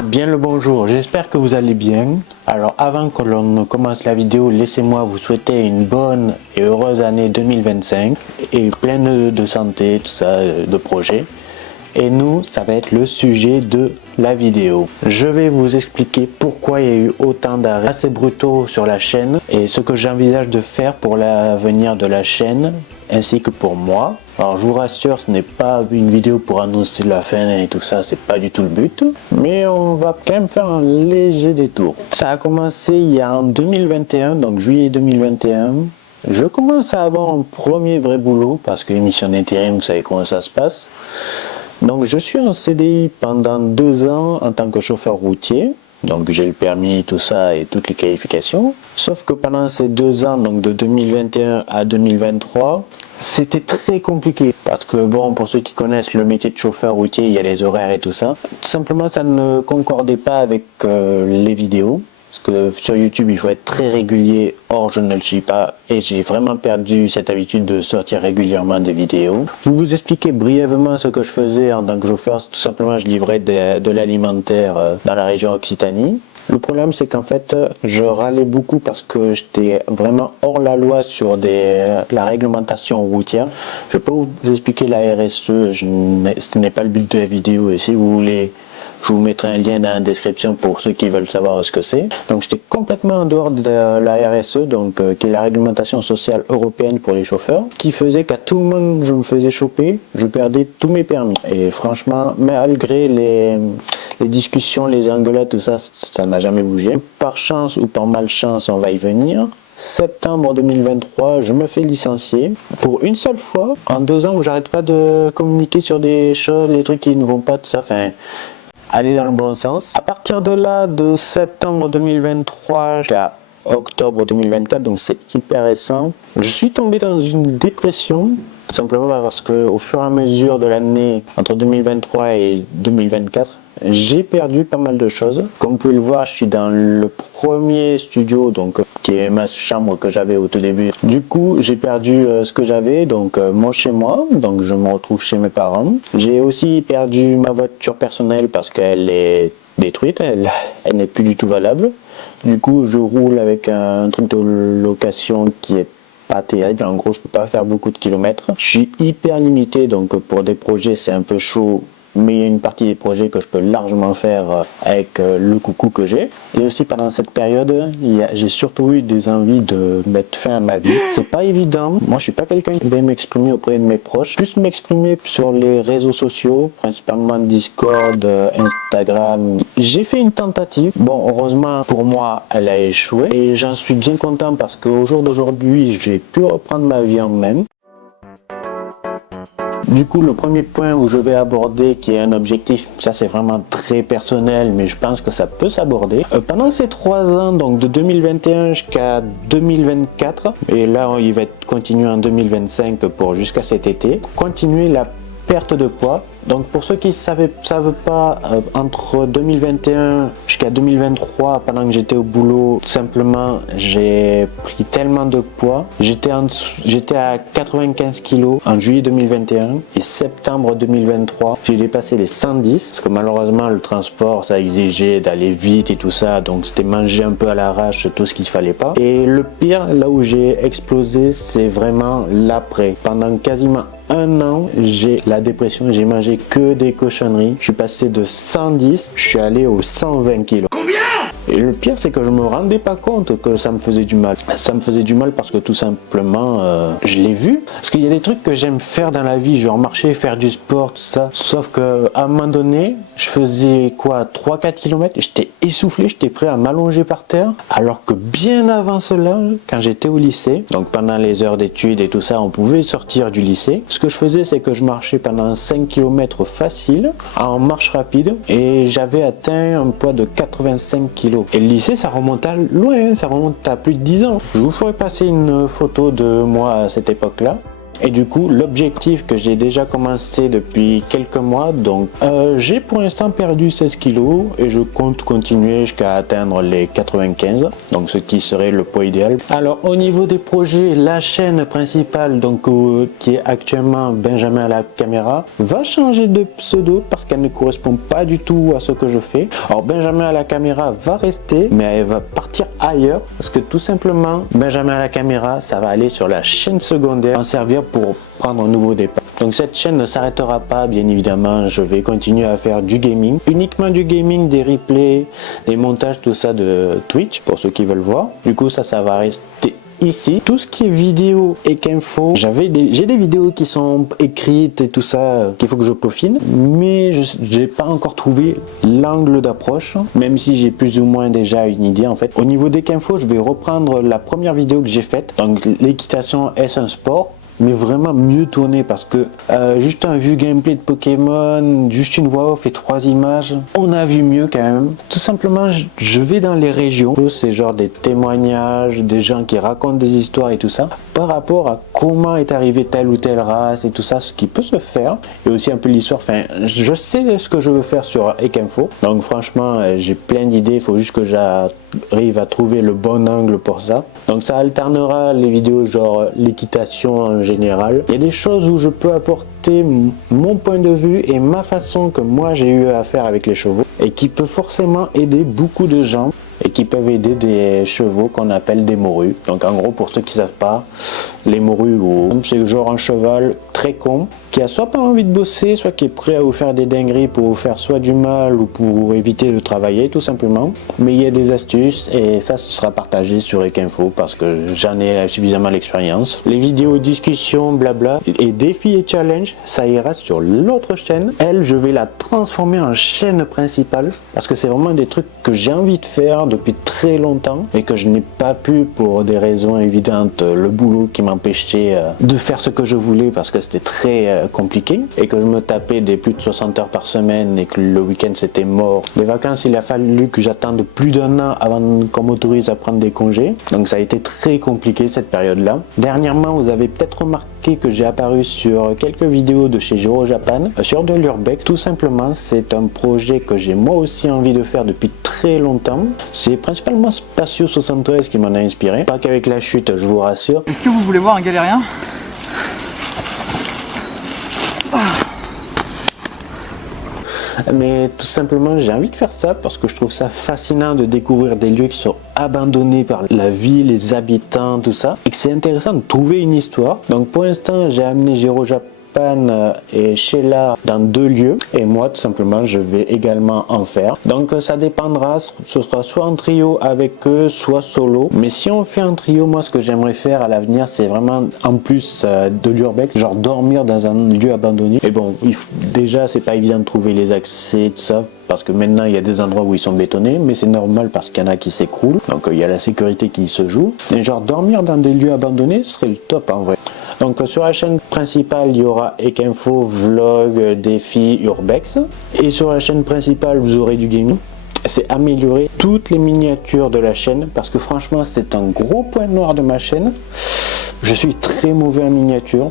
Bien le bonjour, j'espère que vous allez bien. Alors avant que l'on ne commence la vidéo, laissez-moi vous souhaiter une bonne et heureuse année 2025 et pleine de santé, tout ça, de projets. Et nous, ça va être le sujet de la vidéo. Je vais vous expliquer pourquoi il y a eu autant d'arrêts assez brutaux sur la chaîne et ce que j'envisage de faire pour l'avenir de la chaîne ainsi que pour moi. Alors je vous rassure, ce n'est pas une vidéo pour annoncer la fin et tout ça, c'est pas du tout le but. Mais on va quand même faire un léger détour. Ça a commencé il y a en 2021, donc juillet 2021. Je commence à avoir un premier vrai boulot parce que l'émission d'intérim, vous savez comment ça se passe. Donc je suis en CDI pendant 2 ans en tant que chauffeur routier. Donc j'ai le permis, tout ça et toutes les qualifications. Sauf que pendant ces 2 ans, donc de 2021 à 2023, c'était très compliqué. Parce que bon, pour ceux qui connaissent le métier de chauffeur routier, il y a les horaires et tout ça. Tout simplement, ça ne concordait pas avec les vidéos. Parce que sur YouTube, il faut être très régulier. Or, je ne le suis pas. Et j'ai vraiment perdu cette habitude de sortir régulièrement des vidéos. Je vais vous expliquer brièvement ce que je faisais en tant que chauffeur. Tout simplement, je livrais de l'alimentaire dans la région Occitanie. Le problème, c'est qu'en fait, je râlais beaucoup parce que j'étais vraiment hors la loi sur la réglementation routière. Je peux vous expliquer la RSE. Ce n'est pas le but de la vidéo. Et si vous voulez, je vous mettrai un lien dans la description pour ceux qui veulent savoir ce que c'est. Donc j'étais complètement en dehors de la RSE, donc qui est la réglementation sociale européenne pour les chauffeurs, qui faisait qu'à tout moment je me faisais choper, je perdais tous mes permis. Et franchement, malgré les discussions, les engueulades, tout ça, ça n'a jamais bougé. Par chance ou par malchance, on va y venir. Septembre 2023, je me fais licencier pour une seule fois en 2 ans où j'arrête pas de communiquer sur des choses, des trucs qui ne vont pas, tout ça. Enfin, aller dans le bon sens. À partir de là, de septembre 2023 jusqu'à octobre 2024, donc c'est hyper récent, je suis tombé dans une dépression, simplement parce que au fur et à mesure de l'année, entre 2023 et 2024, j'ai perdu pas mal de choses. Comme vous pouvez le voir, je suis dans le premier studio, donc qui est ma chambre que j'avais au tout début. Du coup, j'ai perdu ce que j'avais, donc mon chez moi, donc je me retrouve chez mes parents. J'ai aussi perdu ma voiture personnelle parce qu'elle est détruite, elle n'est plus du tout valable. Du coup, je roule avec un truc de location qui est pas terrible. En gros, je peux pas faire beaucoup de kilomètres. Je suis hyper limité, donc pour des projets, c'est un peu chaud. Mais il y a une partie des projets que je peux largement faire avec le coucou que j'ai. Et aussi pendant cette période, j'ai surtout eu des envies de mettre fin à ma vie. C'est pas évident. Moi, je suis pas quelqu'un qui va m'exprimer auprès de mes proches. Plus m'exprimer sur les réseaux sociaux, principalement Discord, Instagram. J'ai fait une tentative. Bon, heureusement pour moi, elle a échoué. Et j'en suis bien content parce qu'au jour d'aujourd'hui, j'ai pu reprendre ma vie en main. Du coup, le premier point où je vais aborder, qui est un objectif, ça c'est vraiment très personnel, mais je pense que ça peut s'aborder. Pendant ces 3 ans, donc de 2021 jusqu'à 2024, et là il va être continué en 2025 pour jusqu'à cet été, continuer la perte de poids. Donc pour ceux qui ne savent pas, entre 2021 jusqu'à 2023, pendant que j'étais au boulot, simplement j'ai pris tellement de poids. J'étais à 95 kg en juillet 2021 et septembre 2023, j'ai dépassé les 110 parce que malheureusement le transport ça exigeait d'aller vite et tout ça, donc c'était manger un peu à l'arrache tout ce qu'il ne fallait pas. Et le pire, là où j'ai explosé, c'est vraiment l'après. Pendant quasiment 1 an, j'ai la dépression, j'ai mangé que des cochonneries. Je suis passé de 110, je suis allé aux 120 kg. Combien? Et le pire, c'est que je me rendais pas compte que ça me faisait du mal. Ça me faisait du mal parce que tout simplement, je l'ai vu. Parce qu'il y a des trucs que j'aime faire dans la vie, genre marcher, faire du sport, tout ça. Sauf que à un moment donné, je faisais quoi, 3-4 km, j'étais essoufflé, j'étais prêt à m'allonger par terre. Alors que bien avant cela, quand j'étais au lycée, donc pendant les heures d'études et tout ça, on pouvait sortir du lycée. Ce que je faisais, c'est que je marchais pendant 5 km facile, en marche rapide, et j'avais atteint un poids de 85 kg. Et le lycée, ça remonte à loin, ça remonte à plus de 10 ans. Je vous ferai passer une photo de moi à cette époque-là. Et du coup, l'objectif que j'ai déjà commencé depuis quelques mois, donc j'ai pour l'instant perdu 16 kilos et je compte continuer jusqu'à atteindre les 95, donc ce qui serait le poids idéal. Alors au niveau des projets, la chaîne principale donc qui est actuellement Benjamin à la caméra va changer de pseudo parce qu'elle ne correspond pas du tout à ce que je fais. Alors Benjamin à la caméra va rester, mais elle va partir ailleurs parce que tout simplement Benjamin à la caméra, ça va aller sur la chaîne secondaire, en servir pour prendre un nouveau départ. Donc cette chaîne ne s'arrêtera pas, bien évidemment, je vais continuer à faire du gaming, uniquement du gaming, des replays, des montages, tout ça de Twitch pour ceux qui veulent voir. Du coup ça va rester ici. Tout ce qui est vidéo et qu'info, j'ai des vidéos qui sont écrites et tout ça qu'il faut que je peaufine, mais je n'ai pas encore trouvé l'angle d'approche, même si j'ai plus ou moins déjà une idée en fait. Au niveau des qu'info, je vais reprendre la première vidéo que j'ai faite, donc l'équitation est un sport, mais vraiment mieux tourné parce que juste un vu gameplay de Pokémon, juste une voix off et 3 images, on a vu mieux quand même. Tout simplement, je vais dans les régions, c'est genre des témoignages, des gens qui racontent des histoires et tout ça, par rapport à comment est arrivée telle ou telle race et tout ça, ce qui peut se faire, et aussi un peu l'histoire. Enfin, je sais ce que je veux faire sur Ekinfo, donc franchement, j'ai plein d'idées, il faut juste que j'arrive à trouver le bon angle pour ça. Donc ça alternera les vidéos genre l'équitation en général. Il y a des choses où je peux apporter mon point de vue et ma façon que moi j'ai eu à faire avec les chevaux et qui peut forcément aider beaucoup de gens et qui peuvent aider des chevaux qu'on appelle des morues. Donc en gros, pour ceux qui savent pas, les morues, c'est genre un cheval très con qui a soit pas envie de bosser, soit qui est prêt à vous faire des dingueries pour vous faire soit du mal ou pour éviter de travailler tout simplement. Mais il y a des astuces et ça ce sera partagé sur Ekinfo parce que j'en ai suffisamment l'expérience. Les vidéos discussions, blabla et défis et challenges, ça ira sur l'autre chaîne. Elle, je vais la transformer en chaîne principale parce que c'est vraiment des trucs que j'ai envie de faire depuis très longtemps et que je n'ai pas pu pour des raisons évidentes, le boulot qui m'empêchait de faire ce que je voulais parce que c'était très compliqué et que je me tapais des plus de 60 heures par semaine et que le week-end c'était mort. Les vacances, il a fallu que j'attende plus d'1 an avant qu'on m'autorise à prendre des congés, donc ça a été très compliqué cette période-là. Dernièrement, vous avez peut-être remarqué que j'ai apparu sur quelques vidéos de chez Gero Japan sur de l'urbex. Tout simplement, c'est un projet que j'ai moi aussi envie de faire depuis très longtemps. C'est principalement Spatio 73 qui m'en a inspiré, pas qu'avec la chute, je vous rassure. Est-ce que vous voulez voir un galérien ? Mais tout simplement, j'ai envie de faire ça parce que je trouve ça fascinant de découvrir des lieux qui sont abandonnés par la vie, les habitants, tout ça, et que c'est intéressant de trouver une histoire. Donc pour l'instant, j'ai amené Gero Japan et Sheila dans 2 lieux et moi tout simplement je vais également en faire. Donc ça dépendra, ce sera soit en trio avec eux, soit solo. Mais si on fait un trio, moi ce que j'aimerais faire à l'avenir, c'est vraiment en plus de l'urbex, genre dormir dans un lieu abandonné. Et bon, déjà c'est pas évident de trouver les accès, tout ça, parce que maintenant il y a des endroits où ils sont bétonnés, mais c'est normal parce qu'il y en a qui s'écroulent, donc il y a la sécurité qui se joue. Et genre dormir dans des lieux abandonnés, ce serait le top en vrai. Donc sur la chaîne principale, il y aura Ekinfo, vlog, défis, urbex. Et sur la chaîne principale, vous aurez du gaming. C'est améliorer toutes les miniatures de la chaîne parce que franchement, c'est un gros point noir de ma chaîne. Je suis très mauvais en miniature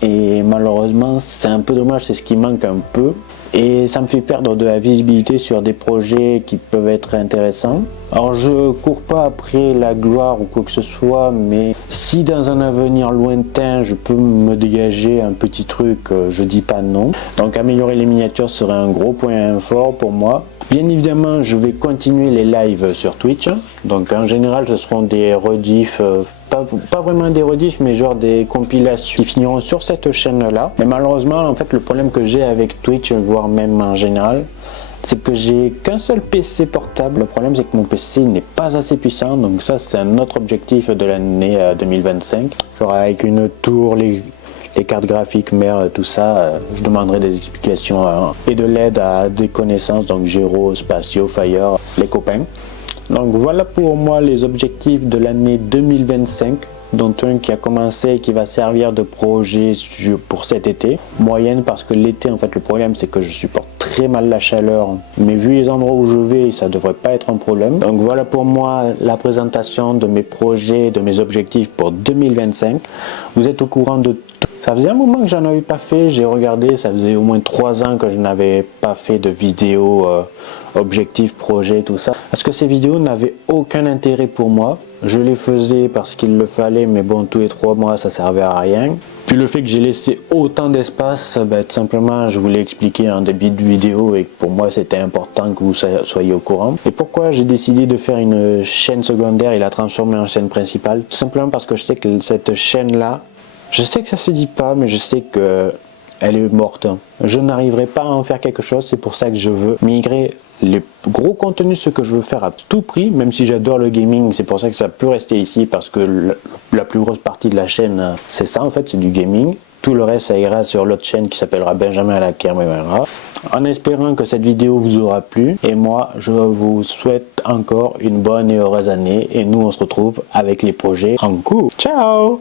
et malheureusement, c'est un peu dommage, c'est ce qui manque un peu. Et ça me fait perdre de la visibilité sur des projets qui peuvent être intéressants. Alors je cours pas après la gloire ou quoi que ce soit, mais si dans un avenir lointain je peux me dégager un petit truc, je dis pas non. Donc améliorer les miniatures serait un gros point fort pour moi. Bien évidemment, je vais continuer les lives sur Twitch. Donc en général, ce seront des rediffs, pas vraiment des rediffs, mais genre des compilations qui finiront sur cette chaîne-là. Mais malheureusement, en fait, le problème que j'ai avec Twitch, voire même en général, c'est que j'ai qu'un seul PC portable. Le problème, c'est que mon PC n'est pas assez puissant. Donc ça, c'est un autre objectif de l'année 2025. Genre avec une tour, les cartes graphiques mères, tout ça, je demanderai des explications et de l'aide à des connaissances, donc Gero, Spatio, Fire, les copains. Donc voilà pour moi les objectifs de l'année 2025, dont un qui a commencé et qui va servir de projet pour cet été. Moyenne parce que l'été, en fait, le problème c'est que je supporte très mal la chaleur, mais vu les endroits où je vais, ça devrait pas être un problème. Donc voilà pour moi la présentation de mes projets, de mes objectifs pour 2025. Vous êtes au courant de tout. Ça faisait un moment que j'en avais pas fait, j'ai regardé, ça faisait au moins 3 ans que je n'avais pas fait de vidéos objectifs, projets, tout ça. Parce que ces vidéos n'avaient aucun intérêt pour moi. Je les faisais parce qu'il le fallait, mais bon, tous les 3 mois, ça servait à rien. Puis le fait que j'ai laissé autant d'espace, tout simplement, je voulais expliquer en début de vidéo et pour moi, c'était important que vous soyez au courant. Et pourquoi j'ai décidé de faire une chaîne secondaire et la transformer en chaîne principale? Tout simplement parce que je sais que cette chaîne-là, je sais que ça se dit pas, mais je sais que elle est morte. Je n'arriverai pas à en faire quelque chose, c'est pour ça que je veux migrer les gros contenus, ce que je veux faire à tout prix, même si j'adore le gaming, c'est pour ça que ça peut rester ici, parce que la plus grosse partie de la chaîne, c'est ça en fait, c'est du gaming. Tout le reste, ça ira sur l'autre chaîne qui s'appellera Benjamin Caméra. En espérant que cette vidéo vous aura plu, et moi, je vous souhaite encore une bonne et heureuse année, et nous, on se retrouve avec les projets en cours. Ciao!